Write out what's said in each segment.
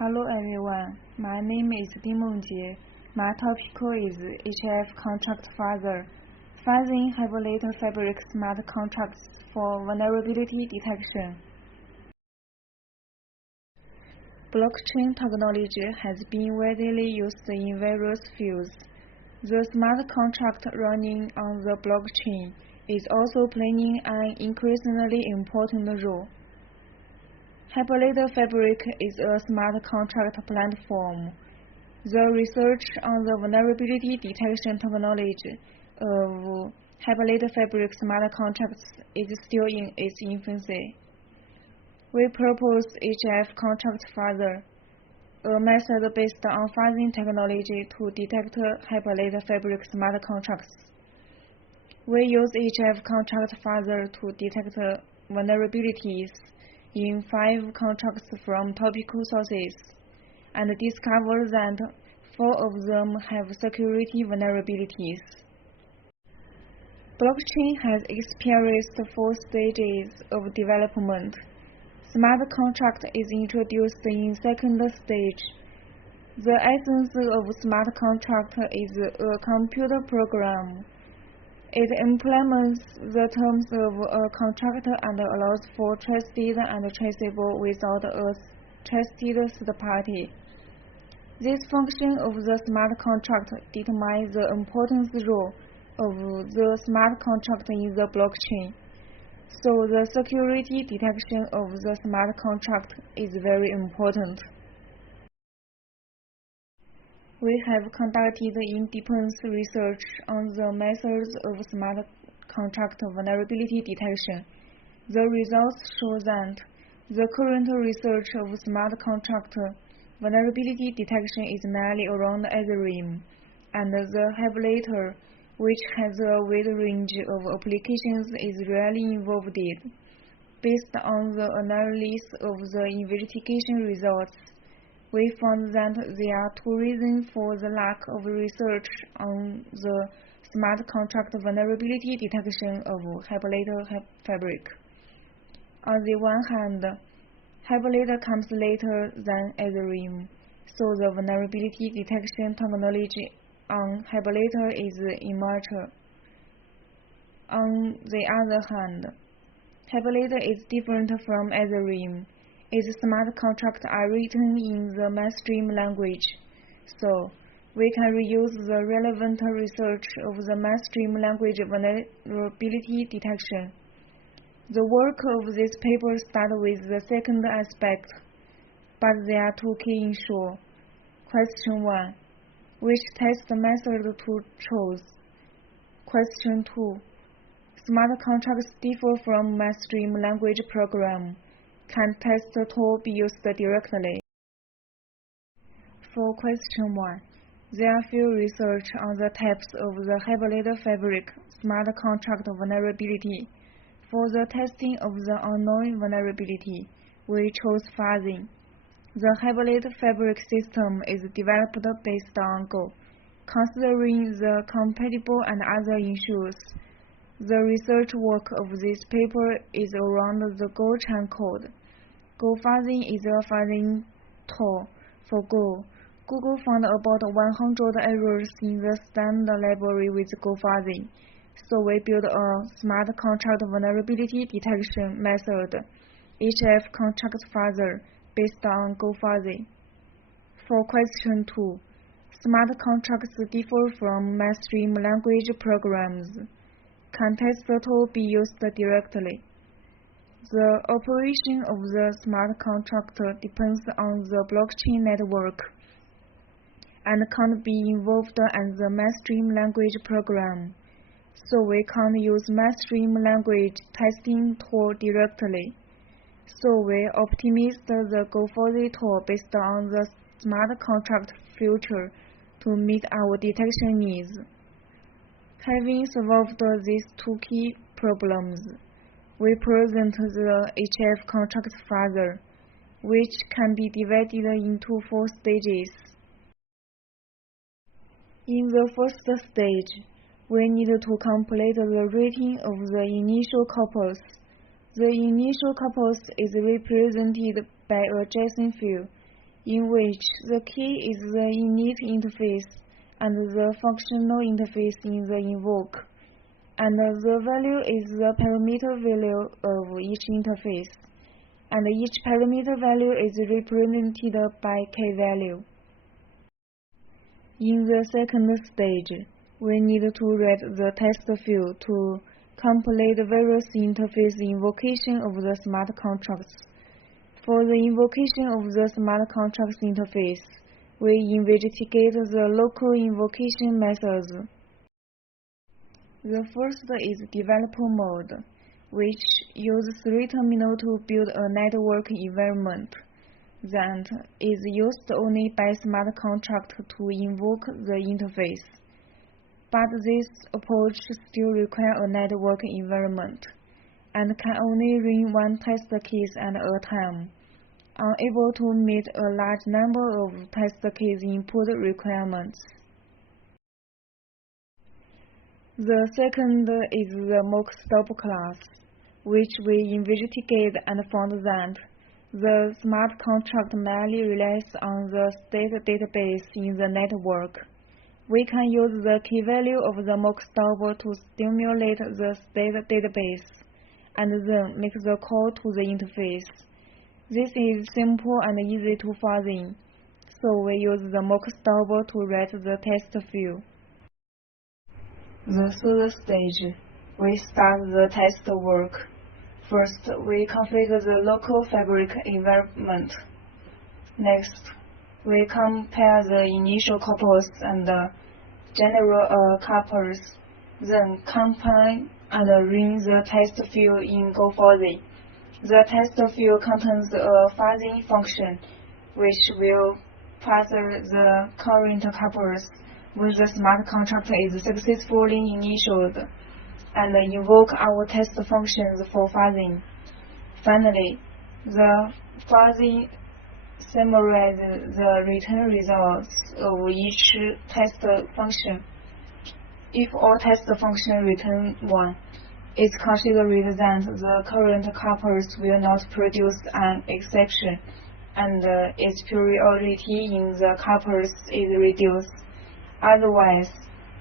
Hello everyone, my name is Mengjie. My topic is HFContractFuzzer, Fuzzing Hyperledger Fabric Smart Contracts for Vulnerability Detection. Blockchain technology has been widely used in various fields. The smart contract running on the blockchain is also playing an increasingly important role. Hyperledger Fabric is a smart contract platform. The research on the vulnerability detection technology of Hyperledger Fabric smart contracts is still in its infancy. We propose HFContractFuzzer, a method based on fuzzing technology to detect Hyperledger Fabric smart contracts. We use HFContractFuzzer to detect vulnerabilities in 5 contracts from topical sources, and discover that 4 of them have security vulnerabilities. Blockchain has experienced 4 stages of development. Smart contract is introduced in second stage. The essence of smart contract is a computer program. It implements the terms of a contract and allows for trusted and traceable without a trusted third party. This function of the smart contract determines the important role of the smart contract in the blockchain. So the security detection of the smart contract is very important. We have conducted in-depth research on the methods of smart contract vulnerability detection. The results show that the current research of smart contract vulnerability detection is mainly around Ethereum, and the Hyperledger, which has a wide range of applications, is rarely involved. Based on the analysis of the investigation results, we found that there are 2 reasons for the lack of research on the smart contract vulnerability detection of Hyperledger Fabric. On the one hand, Hyperledger comes later than Ethereum, so the vulnerability detection technology on Hyperledger is immature. On the other hand, Hyperledger is different from Ethereum. Its smart contracts are written in the mainstream language, so we can reuse the relevant research of the mainstream language vulnerability detection. The work of this paper starts with the second aspect, but there are 2 key issues. Question 1. Which test method to choose? Question 2. Smart contracts differ from mainstream language program. Can test tool be used directly? For question 1, there are few research on the types of the Hyperledger Fabric smart contract vulnerability. For the testing of the unknown vulnerability, we chose fuzzing. The Hyperledger Fabric system is developed based on Go. Considering the compatible and other issues, the research work of this paper is around the Go chain code. Go fuzzing is a fuzzing tool for Go. Google found about 100 errors in the standard library with Go fuzzing, so we built a smart contract vulnerability detection method, HFContractFuzzer, based on Go fuzzing. For question 2, smart contracts differ from mainstream language programs. Can test tool be used directly? The operation of the smart contract depends on the blockchain network and can't be involved in the mainstream language program, so we can't use mainstream language testing tool directly. So we optimized the GoFuzzy tool based on the smart contract feature to meet our detection needs. Having solved these 2 key problems, we present the HFContractFuzzer, which can be divided into 4 stages. In the first stage, we need to complete the rating of the initial corpus. The initial corpus is represented by a JSON field. in which the key is the init interface and the functional interface in the invoke, and the value is the parameter value of each interface, and each parameter value is represented by k-value. In the second stage, we need to write the test field to complete various interface invocation of the smart contracts. For the invocation of the smart contracts interface, we investigate the local invocation methods. The first is developer mode, which uses 3 terminals to build a network environment that is used only by smart contract to invoke the interface. But this approach still requires a network environment and can only run one test case at a time, unable to meet a large number of test case input requirements. The second is the mock-stop class, which we investigate and found that the smart contract mainly relies on the state database in the network. We can use the key value of the mock-stop to stimulate the state database and then make the call to the interface. This is simple and easy to fuzzing, so we use the mock-stop to write the test field. The third stage, we start the test work. First, we configure the local fabric environment. Next, we compare the initial couples and the general couples, then compile and run the test field in GoFuzzy. The test field contains a fuzzing function, which will parser the current couples when the smart contract is successfully initiated, and invoke our test functions for fuzzing. Finally, the fuzzing summarizes the return results of each test function. If all test functions return 1, it's considered that the current couples will not produce an exception, and its priority in the couples is reduced. Otherwise,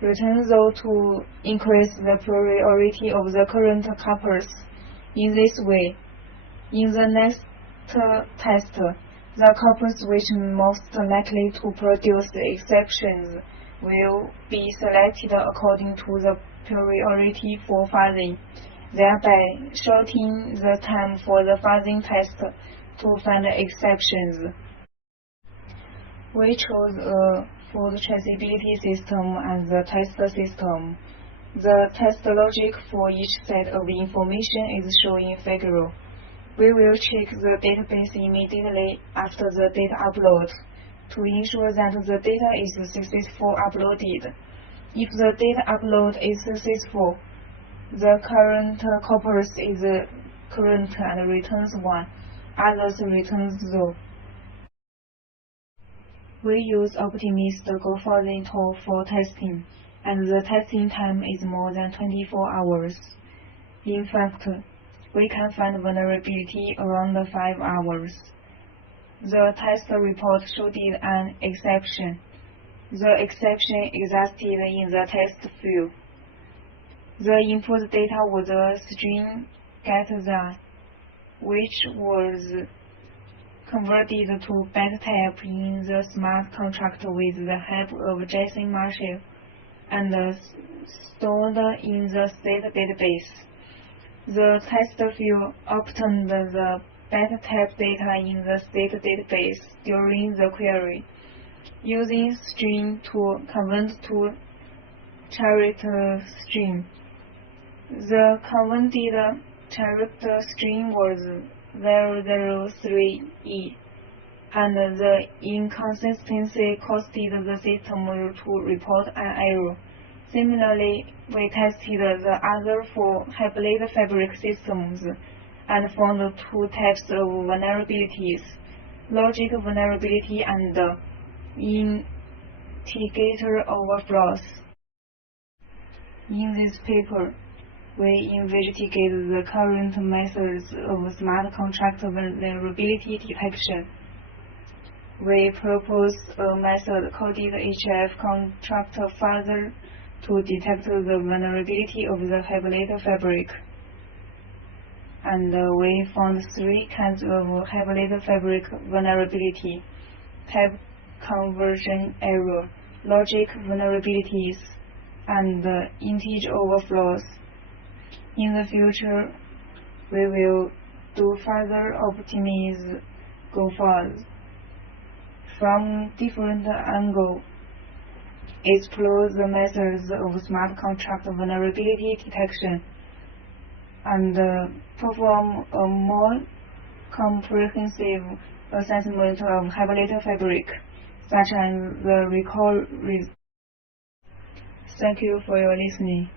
return 0 to increase the priority of the current couples. In this way, in the next test, the couples which most likely to produce exceptions will be selected according to the priority for fuzzing, thereby shortening the time for the fuzzing test to find exceptions. We chose a food traceability system as the test system. The test logic for each set of information is shown in figure. We will check the database immediately after the data upload to ensure that the data is successfully uploaded. If the data upload is successful, the current corpus is current and returns 1, others returns 0. We use Optimist GoFuzzy tool for testing, and the testing time is more than 24 hours. In fact, we can find vulnerability around 5 hours. The test report showed an exception. The exception existed in the test field. The input data was a string getThat, which was converted to byte type in the smart contract with the help of JSON Marshal and stored in the state database. The test field obtained the byte type data in the state database during the query, using string to convert to character string. The converted character string was 003E, and the inconsistency caused the system to report an error. Similarly, we tested the other 4 Hyperledger fabric systems and found 2 types of vulnerabilities: logic vulnerability and integer overflows. In this paper, we investigate the current methods of smart contract vulnerability detection. we propose a method called HFContractFuzzer to detect the vulnerability of the Hyperledger fabric. And we found 3 kinds of Hyperledger fabric vulnerability: type conversion error, logic vulnerabilities, and integer overflows. In the future, we will do further optimize GoFuzz from different angles, explore the methods of smart contract vulnerability detection, and perform a more comprehensive assessment of Hyperledger fabric, such as the recall. Thank you for your listening.